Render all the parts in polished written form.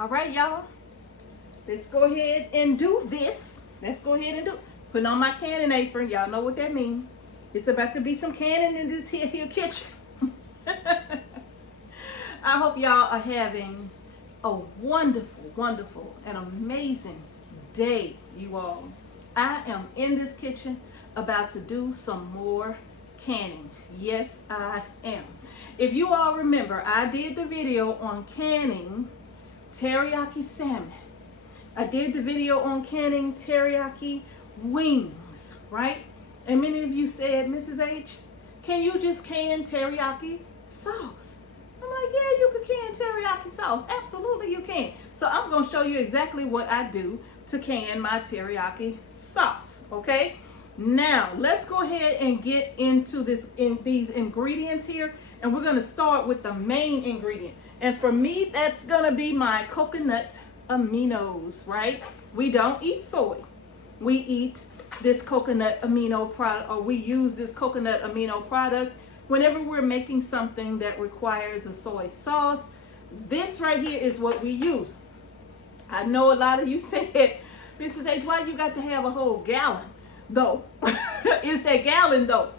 All right, y'all. Let's go ahead and do this. Let's go ahead and do it. Putting on my canning apron. Y'all know what that means. It's about to be some canning in this here kitchen. I hope y'all are having a wonderful, wonderful, and amazing day, you all. I am in this kitchen about to do some more canning. Yes, I am. If you all remember, I did the video on canning teriyaki salmon. I did the video on canning teriyaki wings, right? And many of you said, Mrs. H, can you just can teriyaki sauce? I'm like, yeah, you can can teriyaki sauce. Absolutely you can. So I'm going to show you exactly what I do to can my teriyaki sauce, okay? Now, let's go ahead and get into these ingredients here. And we're going to start with the main ingredient. And for me, that's going to be my coconut aminos, right? We don't eat soy. We eat this coconut amino product, or we use this coconut amino product whenever we're making something that requires a soy sauce. This right here is what we use. I know a lot of you said, Mrs. H, why you got to have a whole gallon though? Is that gallon though?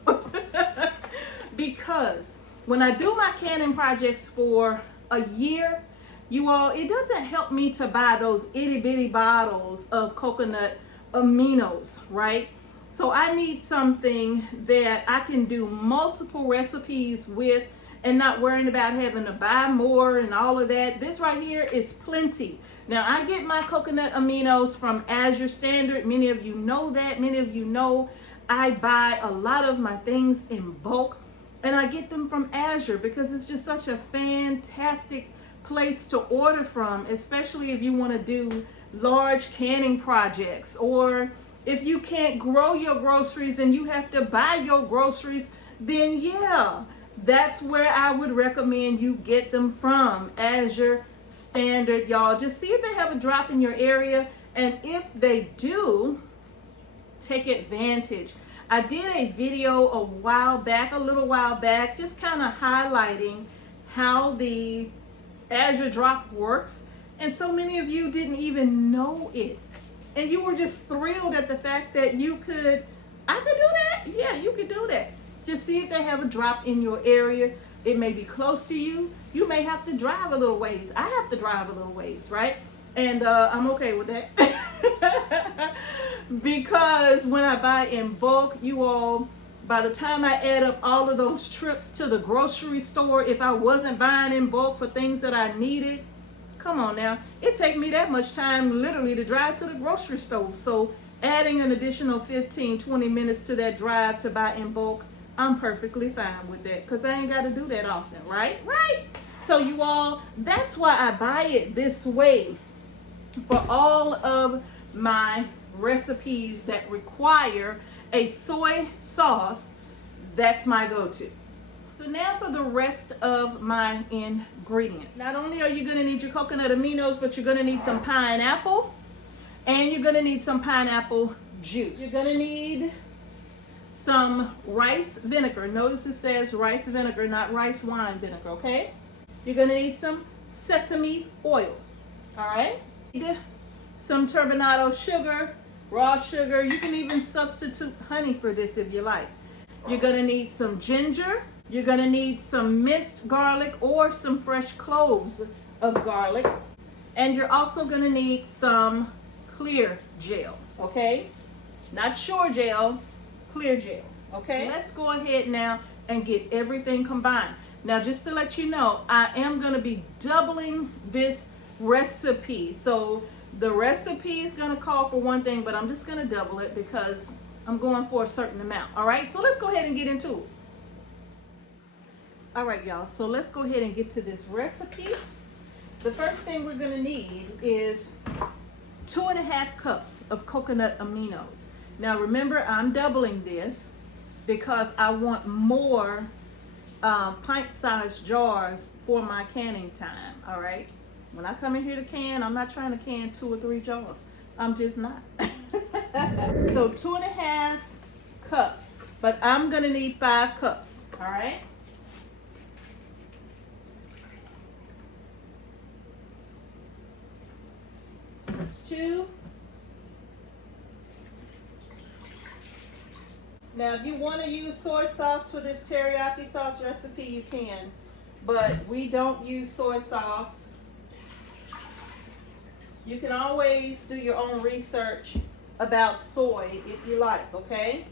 Because when I do my canning projects for a year, you all, it doesn't help me to buy those itty bitty bottles of coconut aminos, right? So I need something that I can do multiple recipes with and not worrying about having to buy more and all of that. This right here is plenty. Now I get my coconut aminos from Azure Standard. Many of you know that. Many of you know I buy a lot of my things in bulk, and I get them from Azure because it's just such a fantastic place to order from, especially if you want to do large canning projects, or if you can't grow your groceries and you have to buy your groceries, then yeah, that's where I would recommend you get them from. Azure Standard, y'all. Just see if they have a drop in your area, and if they do, take advantage. I did a video a little while back, just kind of highlighting how the Azure drop works, and so many of you didn't even know it, and you were just thrilled at the fact that I could do that. Yeah, you could do that. Just see if they have a drop in your area. It may be close to you. You may have to drive a little ways. I have to drive a little ways, right? And I'm okay with that. Because when I buy in bulk, you all, by the time I add up all of those trips to the grocery store, if I wasn't buying in bulk for things that I needed, come on now, it take me that much time literally to drive to the grocery store. So adding an additional 15-20 minutes to that drive to buy in bulk, I'm perfectly fine with that, because I ain't got to do that often, right? Right. So you all, that's why I buy it this way for all of my recipes that require a soy sauce. That's my go-to. So now for the rest of my ingredients. Not only are you going to need your coconut aminos, but you're going to need some pineapple, and you're going to need some pineapple juice. You're going to need some rice vinegar. Notice it says rice vinegar, not rice wine vinegar, okay? You're going to need some sesame oil, all right? Some turbinado sugar, raw sugar. You can even substitute honey for this if you like. You're going to need some ginger. You're going to need some minced garlic or some fresh cloves of garlic. And you're also going to need some clear gel, okay? Not Shore gel, clear gel, okay? Let's go ahead now and get everything combined. Now, just to let you know, I am going to be doubling this recipe. So the recipe is going to call for one thing, but I'm just going to double it because I'm going for a certain amount. All right, so let's go ahead and get into it. All right, y'all, so let's go ahead and get to this recipe. The first thing we're going to need is 2.5 cups of coconut aminos. Now remember, I'm doubling this because I want more pint-sized jars for my canning time. All right, when I come in here to can, I'm not trying to can 2 or 3 jars. I'm just not. So 2.5 cups, but I'm gonna need 5 cups. All right. That's 2. Now, if you want to use soy sauce for this teriyaki sauce recipe, you can. But we don't use soy sauce. You can always do your own research about soy if you like, okay?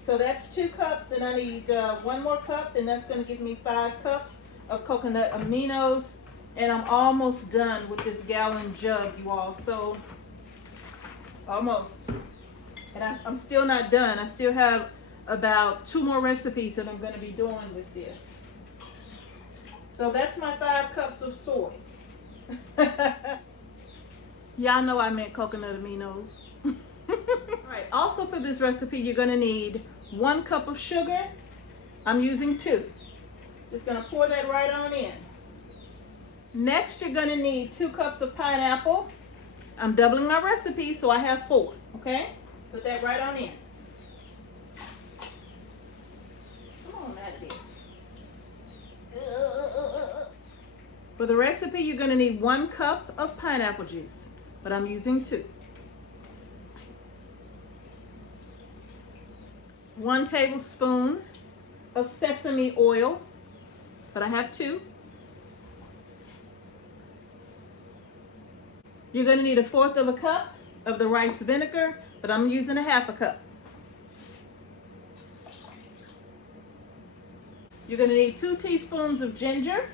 So that's 2 cups, and I need 1 more cup, and that's going to give me 5 cups of coconut aminos. And I'm almost done with this gallon jug, you all. So, almost. And I'm still not done. I still have about 2 more recipes that I'm going to be doing with this. So that's my 5 cups of soy. Y'all know I meant coconut aminos. Alright, also for this recipe, you're going to need 1 cup of sugar. I'm using 2. Just going to pour that right on in. Next, you're going to need 2 cups of pineapple. I'm doubling my recipe, so I have 4. Okay? Put that right on in. Come on out of here. For the recipe, you're going to need 1 cup of pineapple juice, but I'm using 2. 1 tablespoon of sesame oil, but I have 2. You're going to need 1/4 of a cup of the rice vinegar, but I'm using 1/2 cup. You're going to need 2 teaspoons of ginger,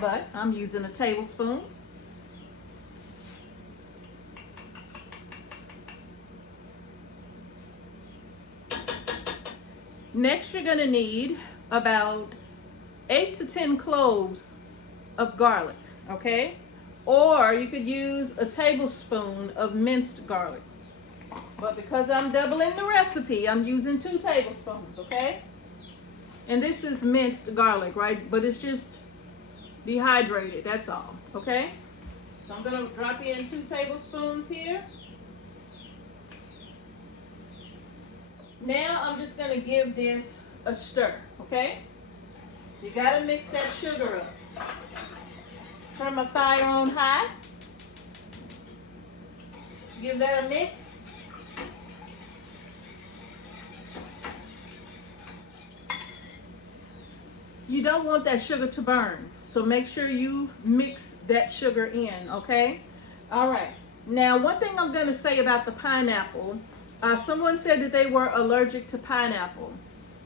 but I'm using a tablespoon. Next, you're going to need about 8 to 10 cloves of garlic, okay? Or you could use a tablespoon of minced garlic. But because I'm doubling the recipe, I'm using 2 tablespoons, okay? And this is minced garlic, right? But it's just dehydrated, that's all, okay? So I'm going to drop in 2 tablespoons here. Now I'm just going to give this a stir, okay? You got to mix that sugar up. Turn my fire on high. Give that a mix. You don't want that sugar to burn, so make sure you mix that sugar in, okay? All right. Now, one thing I'm going to say about the pineapple, someone said that they were allergic to pineapple.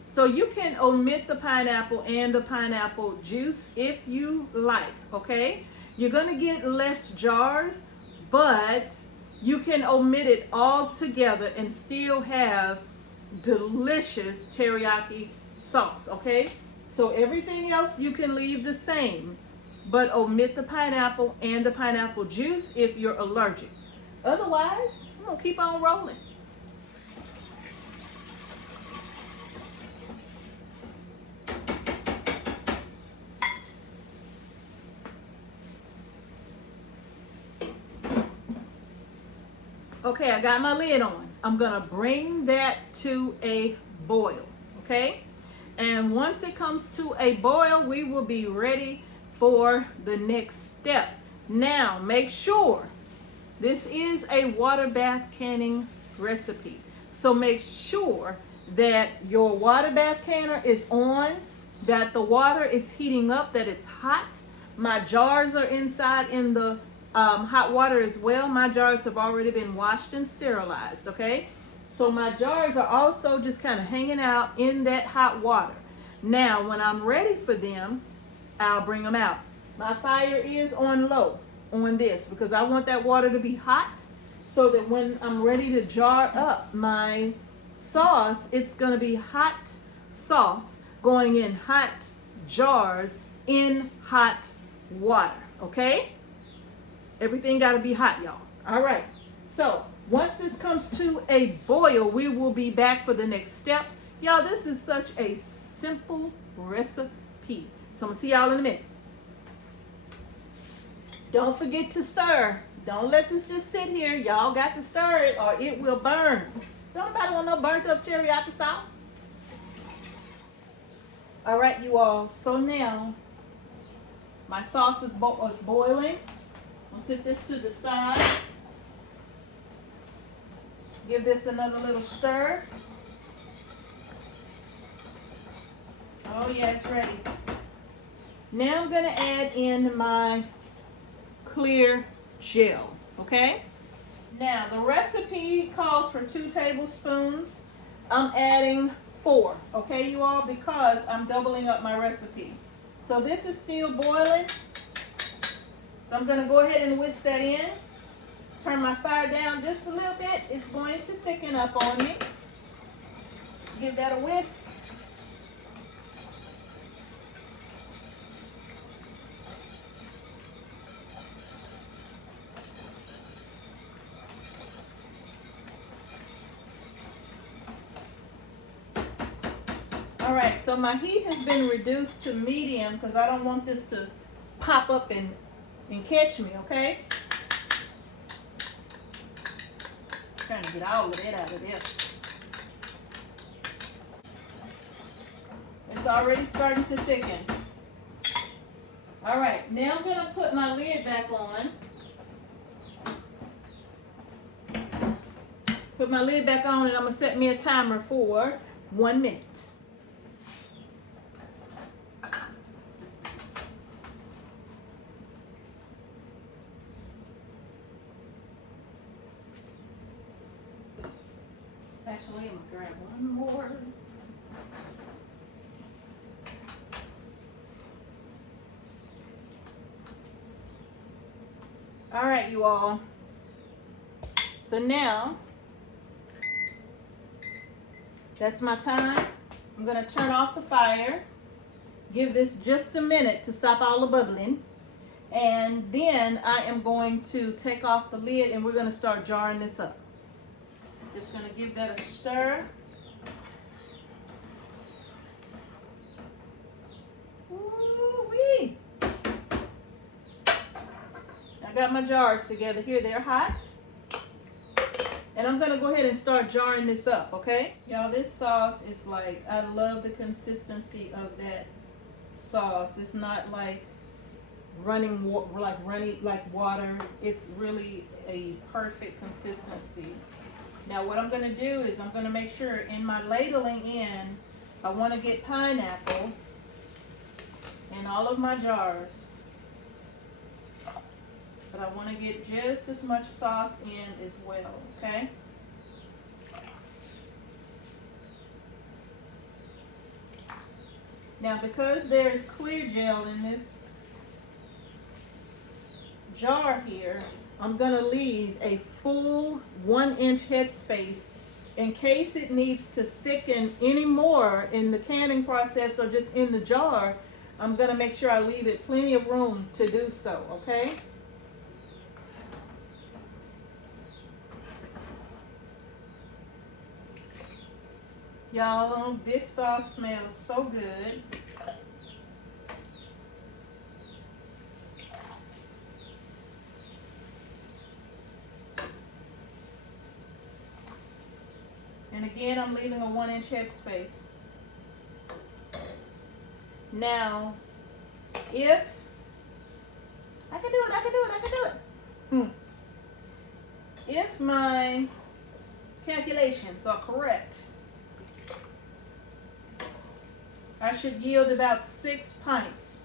So you can omit the pineapple and the pineapple juice if you like, okay? You're going to get less jars, but you can omit it all together and still have delicious teriyaki sauce, okay? So everything else you can leave the same, but omit the pineapple and the pineapple juice if you're allergic. Otherwise, I'm going to keep on rolling. Okay, I got my lid on. I'm gonna bring that to a boil, okay? And once it comes to a boil, we will be ready for the next step. Now, make sure this is a water bath canning recipe. So make sure that your water bath canner is on, that the water is heating up, that it's hot. My jars are inside in the hot water as well. My jars have already been washed and sterilized, okay? So my jars are also just kind of hanging out in that hot water. Now, when I'm ready for them, I'll bring them out. My fire is on low on this because I want that water to be hot so that when I'm ready to jar up my sauce, it's going to be hot sauce going in hot jars in hot water, okay? Everything got to be hot, y'all. All right. So once this comes to a boil, we will be back for the next step. Y'all, this is such a simple recipe. So I'm going to see y'all in a minute. Don't forget to stir. Don't let this just sit here. Y'all got to stir it or it will burn. Don't nobody want no burnt up teriyaki sauce. All right, you all. So now my sauce is boiling. I'll set this to the side. Give this another little stir. Oh yeah, it's ready. Now I'm going to add in my clear gel, okay? Now the recipe calls for 2 tablespoons. I'm adding 4, okay you all, because I'm doubling up my recipe. So this is still boiling. So I'm going to go ahead and whisk that in. Turn my fire down just a little bit. It's going to thicken up on me. Let's give that a whisk. All right, so my heat has been reduced to medium because I don't want this to pop up and catch me, okay? Trying to get all of that out of there. It's already starting to thicken. All right, now I'm gonna put my lid back on. Put my lid back on and I'm gonna set me a timer for 1 minute. Actually, I'm gonna grab one more. All right, you all. So now, that's my time. I'm gonna turn off the fire. Give this just a minute to stop all the bubbling. And then I am going to take off the lid and we're gonna start jarring this up. Just gonna give that a stir. Ooh-wee. I got my jars together here, they're hot. And I'm gonna go ahead and start jarring this up, okay? Y'all, this sauce is like, I love the consistency of that sauce. It's not like running like water. It's really a perfect consistency. Now what I'm going to do is I'm going to make sure in my ladling in, I want to get pineapple in all of my jars. But I want to get just as much sauce in as well, okay? Now because there's clear gel in this jar here, I'm going to leave a full 1-inch headspace in case it needs to thicken any more in the canning process or just in the jar. I'm going to make sure I leave it plenty of room to do so, okay? Y'all, this sauce smells so good. And again, I'm leaving a 1-inch headspace. Now, if I can do it. If my calculations are correct, I should yield about 6 pints.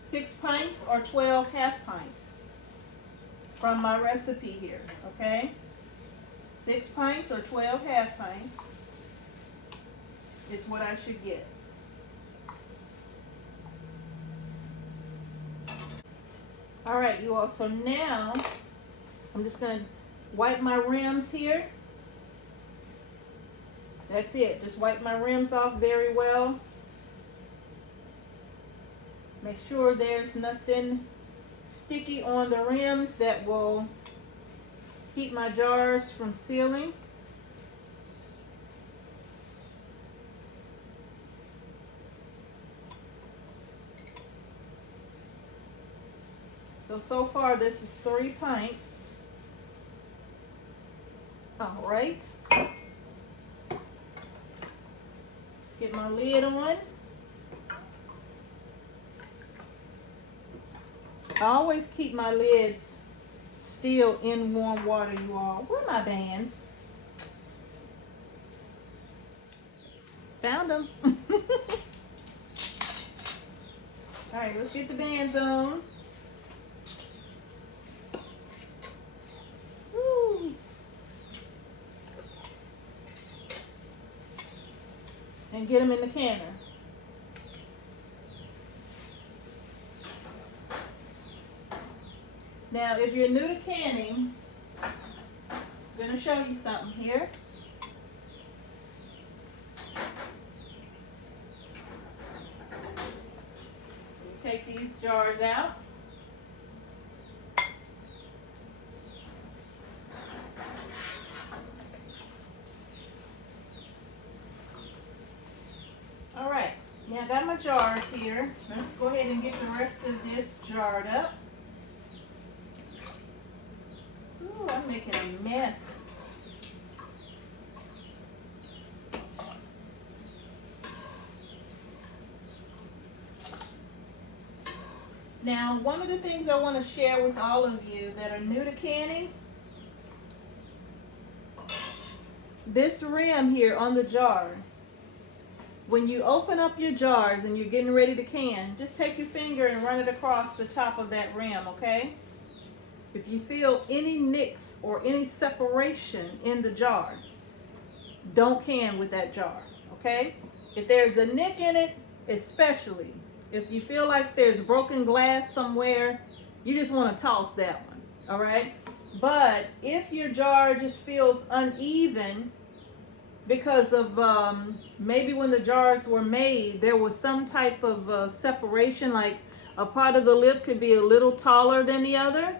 6 pints or 12 half pints from my recipe here, okay? 6 pints or 12 half pints is what I should get. All right, you all, so now I'm just gonna wipe my rims here. That's it, just wipe my rims off very well. Make sure there's nothing sticky on the rims that will keep my jars from sealing. So far this is 3 pints. All right. Get my lid on. I always keep my lids still in warm water, you all. Where are my bands? Found them. All right, let's get the bands on. Woo. And get them in the canner. Now, if you're new to canning, I'm going to show you something here. Take these jars out. All right, now I got my jars here. Let's go ahead and get the rest of this jarred up. Ooh, I'm making a mess. Now, one of the things I want to share with all of you that are new to canning, this rim here on the jar, when you open up your jars and you're getting ready to can, just take your finger and run it across the top of that rim, okay? If you feel any nicks or any separation in the jar, don't can with that jar, okay? If there's a nick in it, especially, if you feel like there's broken glass somewhere, you just want to toss that one, all right? But if your jar just feels uneven because of maybe when the jars were made, there was some type of separation, like a part of the lip could be a little taller than the other,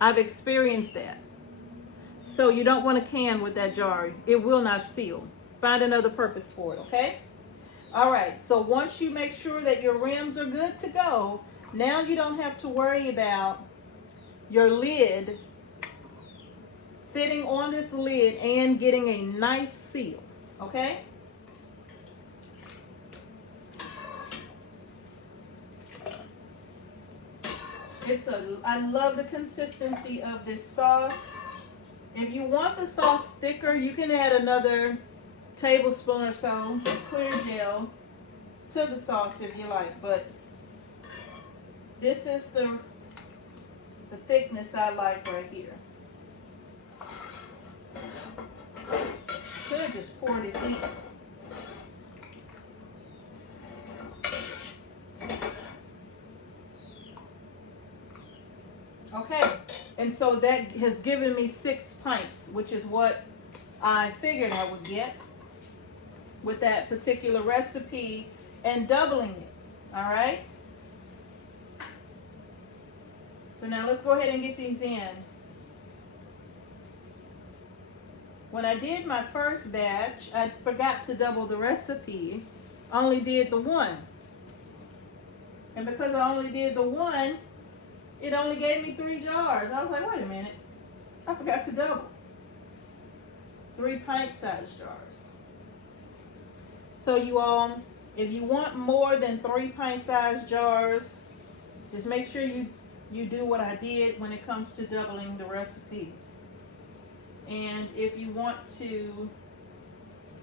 I've experienced that. So you don't want to can with that jar. It will not seal. Find another purpose for it, okay? All right, so once you make sure that your rims are good to go, now you don't have to worry about your lid fitting on this lid and getting a nice seal, okay? I love the consistency of this sauce. If you want the sauce thicker, you can add another tablespoon or so of clear gel to the sauce if you like, but this is the thickness I like right here. Could just pour this in. Okay, and so that has given me 6 pints, which is what I figured I would get with that particular recipe and doubling it, all right? So now let's go ahead and get these in. When I did my first batch, I forgot to double the recipe. I only did the one. And because I only did the one, it only gave me 3 jars. I was like, wait a minute, I forgot to double. 3 pint-sized jars. So you all, if you want more than 3 pint-sized jars, just make sure you do what I did when it comes to doubling the recipe. And if you want to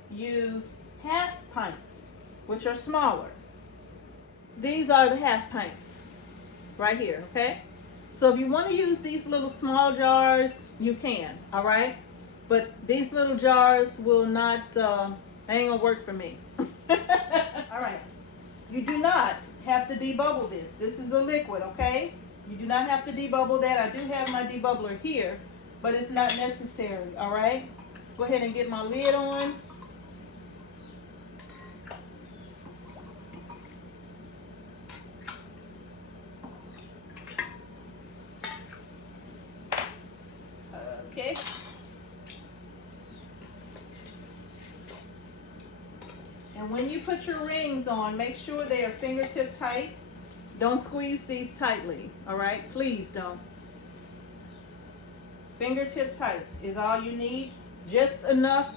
use half pints, which are smaller, these are the half pints right here, okay? So if you want to use these little small jars, you can, all right? But these little jars will not, they ain't gonna work for me. All right, you do not have to debubble this. This is a liquid, okay? You do not have to debubble that. I do have my debubbler here, but it's not necessary, all right? Go ahead and get my lid on. Okay. And when you put your rings on, make sure they are fingertip tight. Don't squeeze these tightly, all right? Please don't. Fingertip tight is all you need. Just enough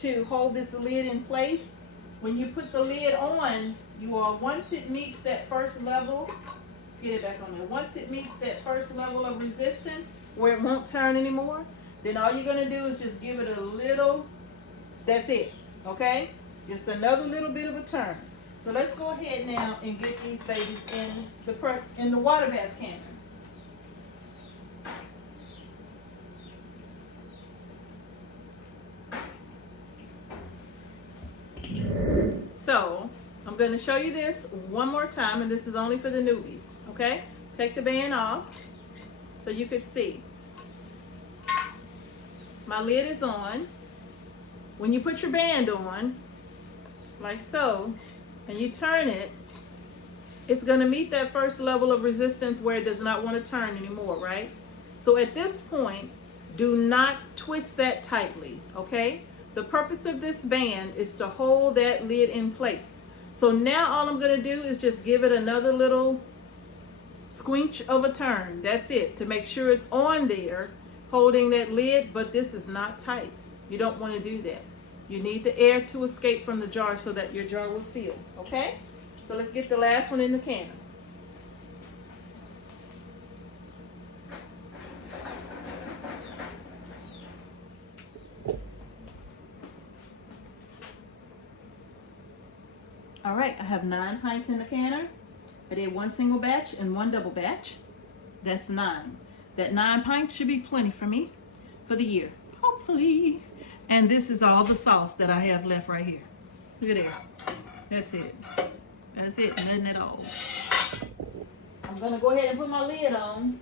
to hold this lid in place. When you put the lid on, you all, once it meets that first level Get it back on there. Once it meets that first level of resistance where it won't turn anymore, then all you're gonna do is just give it a little, that's it, okay? Just another little bit of a turn. So let's go ahead now and get these babies in the water bath canner. So I'm going to show you this one more time, and this is only for the newbies, okay? Take the band off so you could see. My lid is on. When you put your band on, like so, and you turn it, it's going to meet that first level of resistance where it does not want to turn anymore, right? So at this point, do not twist that tightly, okay? The purpose of this band is to hold that lid in place. So now all I'm going to do is just give it another little squinch of a turn. That's it, to make sure it's on there, holding that lid, but this is not tight. You don't want to do that. You need the air to escape from the jar so that your jar will seal, okay? So let's get the last one in the canner. All right, I have 9 pints in the canner. I did 1 single batch and 1 double batch. That's 9. That 9 pints should be plenty for me for the year, hopefully. And this is all the sauce that I have left right here. Look at that. That's it. That's it, nothing at all. I'm gonna go ahead and put my lid on.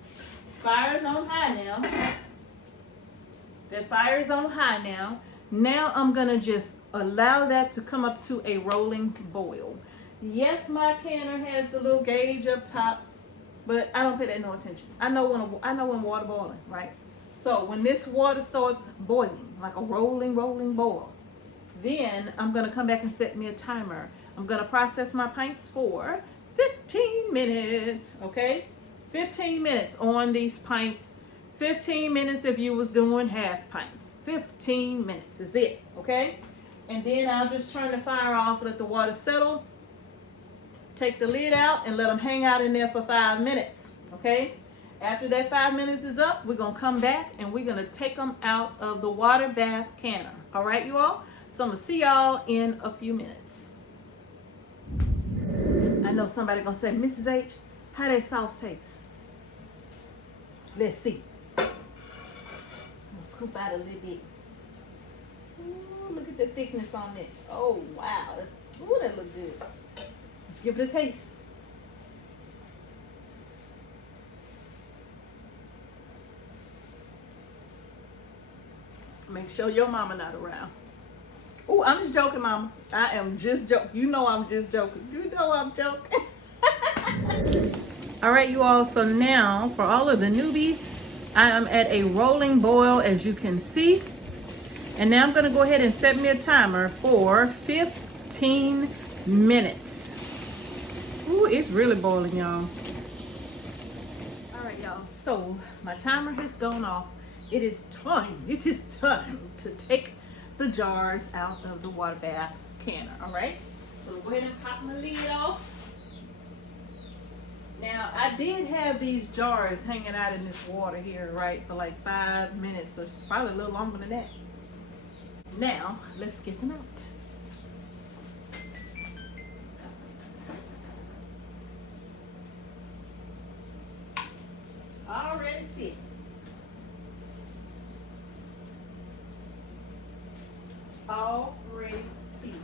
Fire's on high now. That fire is on high now. Now I'm gonna just allow that to come up to a rolling boil. Yes, my canner has the little gauge up top, but I don't pay that no attention. I know when water boiling, right? So when this water starts boiling, like a rolling boil, then I'm gonna come back and set me a timer. I'm gonna process my pints for 15 minutes, okay? 15 minutes on these pints. 15 minutes if you was doing half pints. 15 minutes is it, okay? And then I'll just turn the fire off, let the water settle, take the lid out, and let them hang out in there for 5 minutes, okay? After that 5 minutes is up, we're gonna come back and we're gonna take them out of the water bath canner. All right, you all? So I'm gonna see y'all in a few minutes. I know somebody gonna say, Mrs. H, how that sauce taste? Let's see. Scoop out a little bit. Ooh, look at the thickness on it. Oh wow, ooh, that looks good. Let's give it a taste. Make sure your mama not around. Oh, I'm just joking, mama. I am just joking. You know I'm just joking. You know I'm joking. All right, you all. So now for all of the newbies, I am at a rolling boil, as you can see. And now I'm going to go ahead and set me a timer for 15 minutes. Ooh, it's really boiling, y'all. All right, y'all. So my timer has gone off. It is time to take the jars out of the water bath canner, all right? So go ahead and pop my lid off. Now, I did have these jars hanging out in this water here, right, for like 5 minutes, so it's probably a little longer than that. Now, let's get them out. Already set. Already sealed.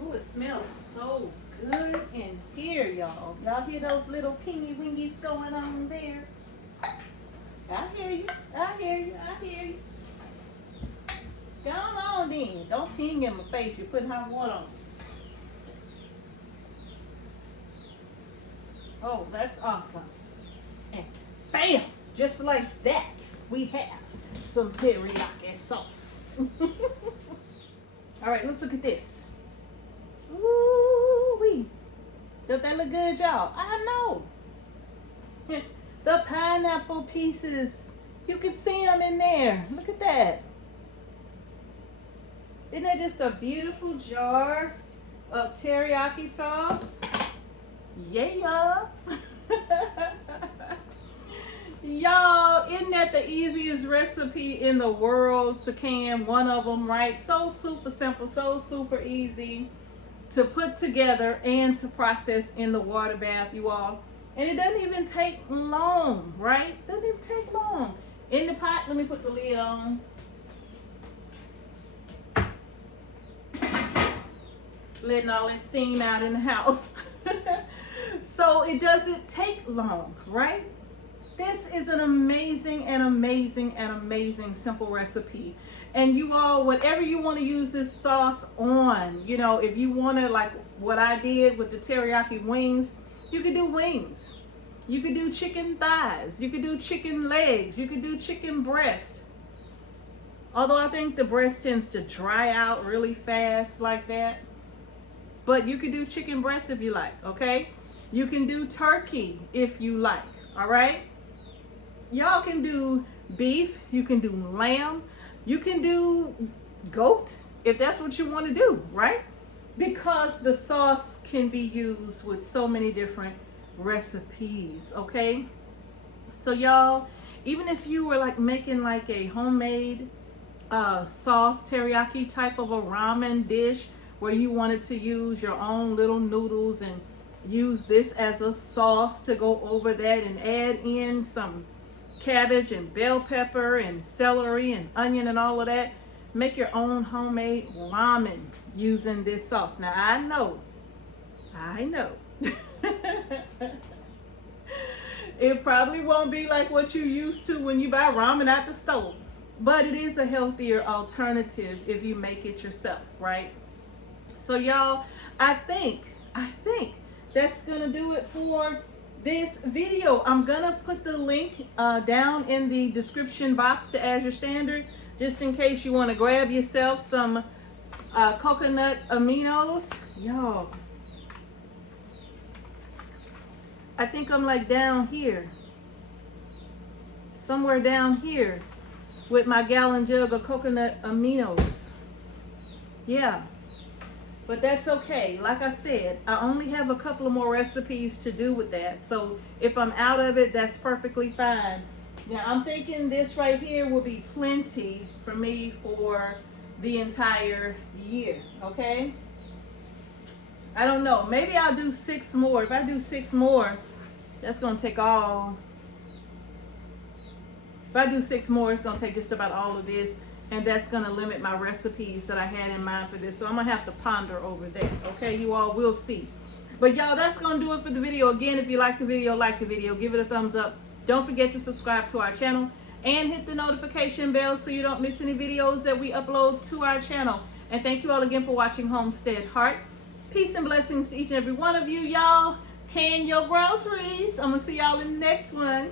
Oh, it smells so good in here, y'all. Y'all hear those little pingy wingies going on there? I hear you. I hear you. I hear you. Go on then. Don't ping in my face. You're putting hot water on. Oh, that's awesome. And bam! Just like that, we have some teriyaki sauce. All right, let's look at this. Ooh-wee. Don't that look good, y'all? I know. The pineapple pieces. You can see them in there. Look at that. Isn't that just a beautiful jar of teriyaki sauce? Yeah. Y'all, isn't that the easiest recipe in the world to can? One of them, right? So super simple, so super easy to put together and to process in the water bath, you all. And it doesn't even take long, right? Doesn't even take long. In the pot, let me put the lid on. Letting all that steam out in the house. So it doesn't take long, right? This is an amazing simple recipe. And you all, whatever you want to use this sauce on, you know, if you want to, like what I did with the teriyaki wings, you could do wings. You could do chicken thighs. You could do chicken legs. You could do chicken breast. Although I think the breast tends to dry out really fast like that. But you could do chicken breast if you like, okay? You can do turkey if you like, all right? Y'all can do beef. You can do lamb. You can do goat if that's what you want to do, right? Because the sauce can be used with so many different recipes, okay? So y'all, even if you were like making like a homemade sauce teriyaki type of a ramen dish where you wanted to use your own little noodles and use this as a sauce to go over that and add in some cabbage and bell pepper and celery and onion and all of that, make your own homemade ramen using this sauce. Now I know it probably won't be like what you used to when you buy ramen at the store, but it is a healthier alternative if you make it yourself, right? So y'all, I think that's gonna do it for this video. I'm gonna put the link down in the description box to Azure Standard, just in case you want to grab yourself some coconut aminos. Y'all, I think I'm like down here, somewhere down here with my gallon jug of coconut aminos. Yeah. But that's okay. Like I said, I only have a couple of more recipes to do with that. So if I'm out of it, that's perfectly fine. Now I'm thinking this right here will be plenty for me for the entire year, okay? I don't know. Maybe I'll do 6 more. If I do 6 more, that's going to take all. If I do 6 more, it's going to take just about all of this. And that's going to limit my recipes that I had in mind for this. So I'm going to have to ponder over that. Okay, you all will see. But y'all, that's going to do it for the video. Again, if you like the video, give it a thumbs up. Don't forget to subscribe to our channel and hit the notification bell so you don't miss any videos that we upload to our channel. And thank you all again for watching Homestead Heart. Peace and blessings to each and every one of you. Y'all, can your groceries. I'm going to see y'all in the next one.